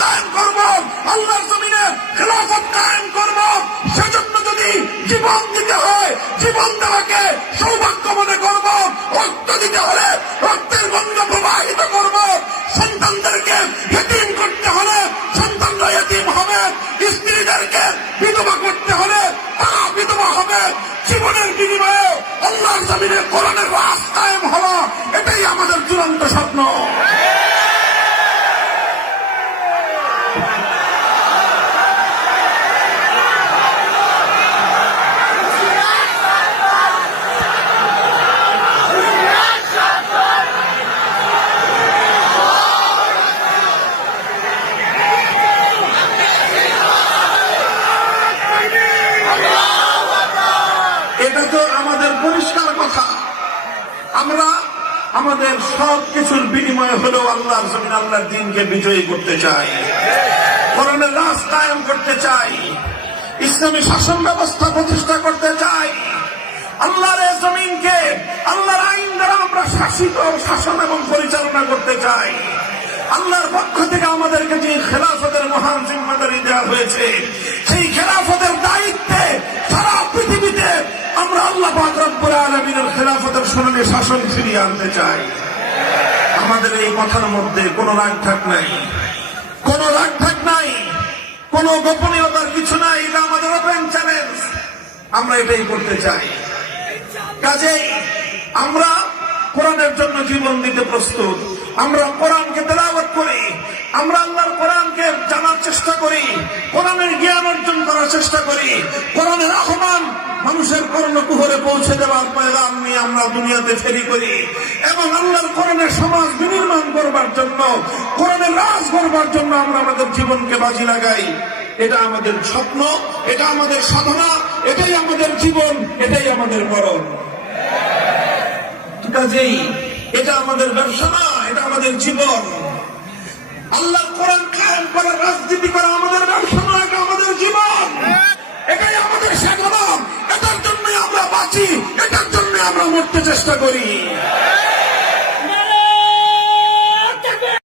কায়েম করব, আল্লাহর জমিনে খেলাফত কায়েম করব। সেজন্য যদি জীবন দিতে হয়, জীবন দেওয়াকে সৌভাগ্য মনে করব। রক্ত দিতে হলে রক্তের গন্ধ প্রবাহিত করব। সন্তানদেরকে ইতিম করতে হলে সন্তানরা ইতিম হবে, স্ত্রীদেরকে বিধবা করতে হলে তারা বিধবা হবে। জীবনের বিনিময়ে আল্লাহর জমিনে কোরআনের রাজ কায়েম হওয়া, এটাই আমাদের চূড়ান্ত স্বপ্ন। এটা তো আমাদের পরিষ্কার কথা। আমরা আমাদের সব কিছুর বিনিময়ে হলেও আল্লাহর জমিন, আল্লাহর দ্বীনকে বিজয়ী করতে চাই, কোরআনের রাজ কায়েম করতে চাই, ইসলামী শাসন ব্যবস্থা প্রতিষ্ঠা করতে চাই। আল্লাহর এই জমিনকে আল্লাহর আইন দ্বারা আমরা শাসিত, শাসন এবং পরিচালনা করতে চাই। আল্লাহর পক্ষ থেকে আমাদেরকে যে খেলাফতের মহান জিম্মাদারি দেওয়া হয়েছে, সেই খেলাফতের দায়িত্বে সারা পৃথিবীতে আমরা আল্লাহ পাক রব্বুল আলামিনের খেলাফতের সোনালী শাসন ফিরিয়ে আনতে চাই। আমাদের এই কথার মধ্যে কোনো রাগঢাক নাই, কোনো রাগঢাক নাই, কোনো গোপনীয়তার কিছু নাই। এটা আমাদের ওপেন চ্যালেঞ্জ, আমরা এটাই করতে চাই। কাজেই আমরা কোরআনের জন্য জীবন দিতে প্রস্তুত। আমরা কোরআনকে তেলাওয়াত করি, আমরা আল্লাহর কোরআনকে জানার চেষ্টা করি, কোরআনের জ্ঞান অর্জন করার চেষ্টা করি। কোরআনের আহ্বান মানুষের কর্ণকুহরে পৌঁছে দেওয়ার পয়গাম নিয়ে আমরা দুনিয়াতে ফেরি করি এবং আল্লাহর কোরআনের সমাজ বিনির্মাণ করবার জন্য, কোরআনের রাজ করবার জন্য আমরা আমাদের জীবনকে বাজি লাগাই। এটা আমাদের স্বপ্ন, এটা আমাদের সাধনা, এটাই আমাদের জীবন, এটাই আমাদের মরণ। কাজেই এটা আমাদের ব্যবসা না, এটা আমাদের জীবন। আল্লাহর কোরআন কায়েম করা, রাজনীতি করা আমাদের ব্যবসা না, এটা আমাদের জীবন, এটাই আমাদের সাধনা। এটার জন্য আমরা বাঁচি, এটার জন্য আমরা মরতে চেষ্টা করি।